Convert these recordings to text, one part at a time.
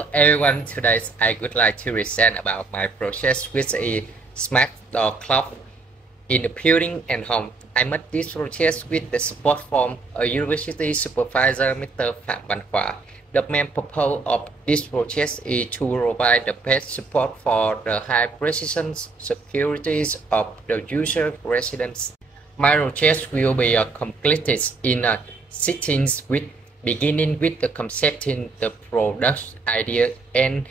Hello everyone, today I would like to present about my process with a smart door clock in the building and home. I made this process with the support from a university supervisor, Mr. Phạm Văn Khoa. The main purpose of this process is to provide the best support for the high precision securities of the user residence. My process will be completed in sittings with beginning with the concepting the product idea and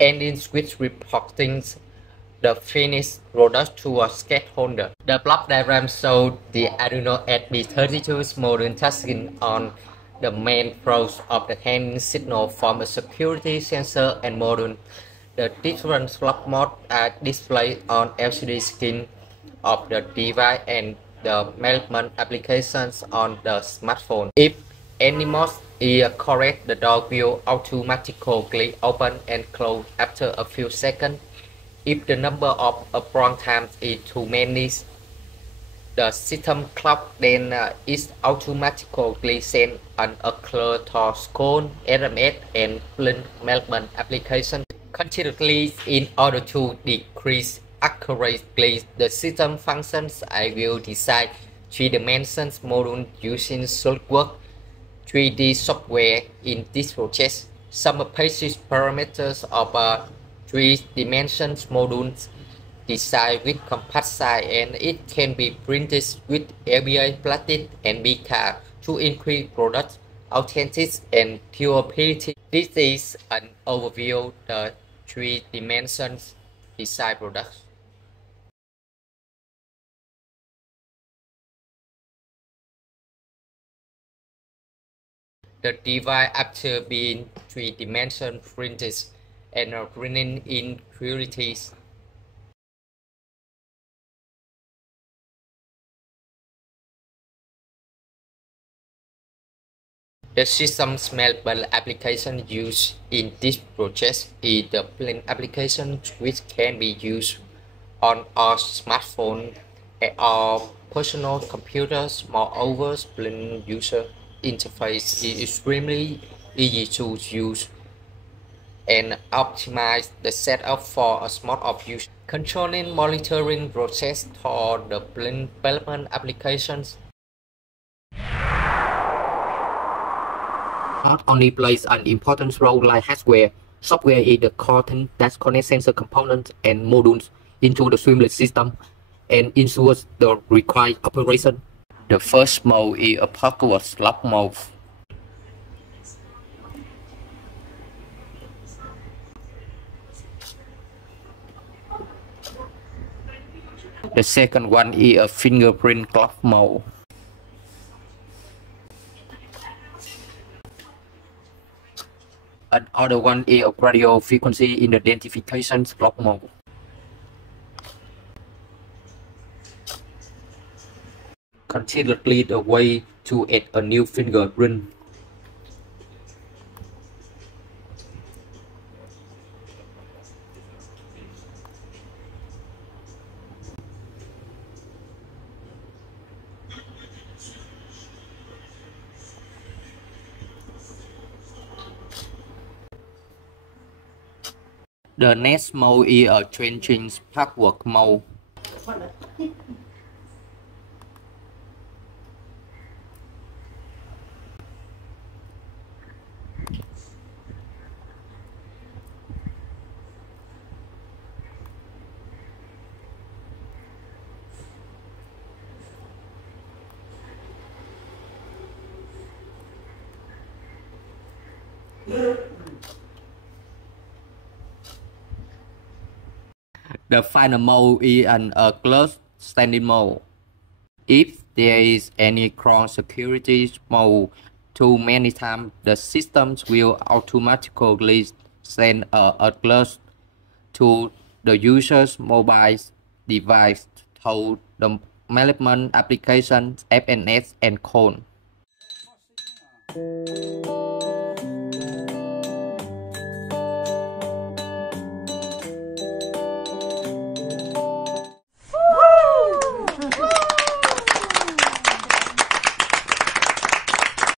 ending with reporting the finished product to a stakeholder. The block diagram shows the Arduino SB32's module tasking on the main flows of the handling signal from a security sensor and module. The different clock modes are displayed on LCD screen of the device and the management applications on the smartphone. If any mode is correct, the door will automatically open and close after a few seconds. If the number of prong times is too many, the system clock then is automatically sent an alert to call, SMS, and print management application continuously in order to decrease accurately the system functions. I will design 3-dimensional module using SolidWorks 3D software in this project. Some basic parameters of a 3-dimensional modules designed with compact size, and it can be printed with ABS plastic and mica to increase product authenticity and durability. This is an overview of the 3-dimensional design product. The device, after being 3-dimensional printed and running in qualities, the system's malleable application used in this project is the print application, which can be used on our smartphone or personal computers. Moreover, print user interface is extremely easy to use and optimize the setup for a smart of use. Controlling monitoring process for the print development applications not only plays an important role like hardware, software is the core thing that connects sensor components and modules into the seamless system and ensures the required operation. The first mode is a power slot mode. The second one is a fingerprint clock mode. Another one is a radio frequency identification clock mode. Continuously the way to add a new fingerprint. The next mode is a changing password mode. The final mode is an closed standing mode. If there is any cross security mode too many times, the system will automatically send a alert to the user's mobile device through the management application, FNS, and code.